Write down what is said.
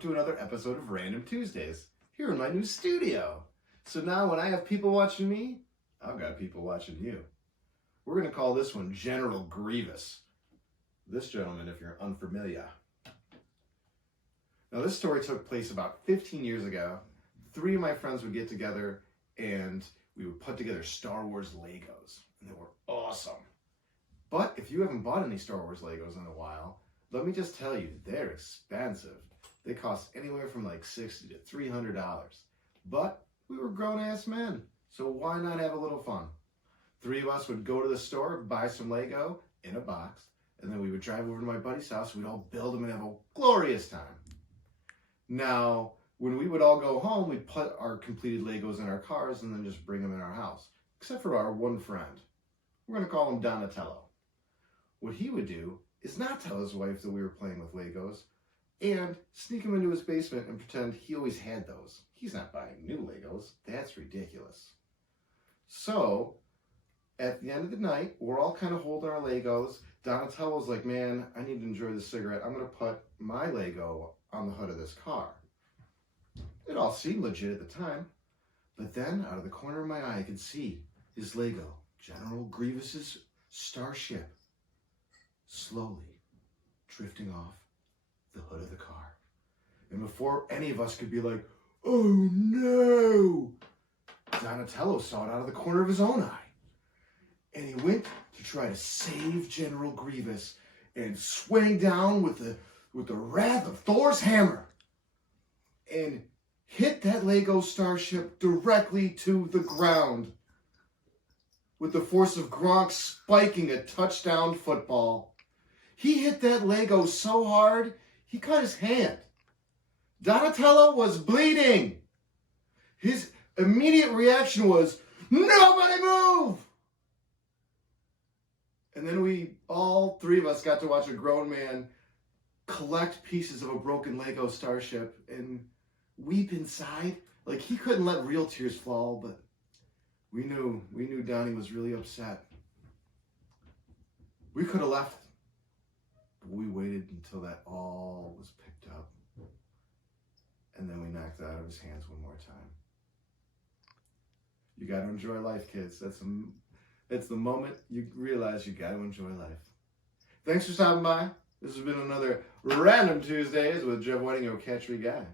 to another episode of Random Tuesdays, here in my new studio. So now when I have people watching me, I've got people watching you. We're going to call this one General Grievous. This gentleman, if you're unfamiliar. Now this story took place about 15 years ago. 3 of my friends would get together and we would put together Star Wars Legos. And they were awesome. But if you haven't bought any Star Wars Legos in a while, let me just tell you, they're expensive. They cost anywhere from like $60 to $300. But we were grown-ass men, so why not have a little fun? 3 of us would go to the store, buy some Lego in a box, and then we would drive over to my buddy's house. We'd all build them and have a glorious time. Now, when we would all go home, we'd put our completed Legos in our cars and then just bring them in our house, except for our one friend. We're going to call him Donatello. What he would do is not tell his wife that we were playing with Legos and sneak him into his basement and pretend he always had those. He's not buying new Legos. That's ridiculous. So, at the end of the night, we're all kind of holding our Legos. Donatello's like, man, I need to enjoy the cigarette. I'm going to put my Lego on the hood of this car. It all seemed legit at the time. But then, out of the corner of my eye, I could see his Lego, General Grievous's starship, slowly drifting off the hood of the car. And before any of us could be like, oh no, Donatello saw it out of the corner of his own eye. And he went to try to save General Grievous and swing down with the wrath of Thor's hammer and hit that Lego starship directly to the ground with the force of Gronk spiking a touchdown football. He hit that Lego so hard, he cut his hand. Donatello was bleeding. His immediate reaction was, nobody move! And then we, all 3 of us, got to watch a grown man collect pieces of a broken Lego starship and weep inside. Like, he couldn't let real tears fall, but we knew Donnie was really upset. We could have left, but we waited until that all was picked up. And then we knocked it out of his hands one more time. You got to enjoy life, kids. That's the moment you realize you got to enjoy life. Thanks for stopping by. This has been another Random Tuesdays with Jeff Whiting, your catchery guy.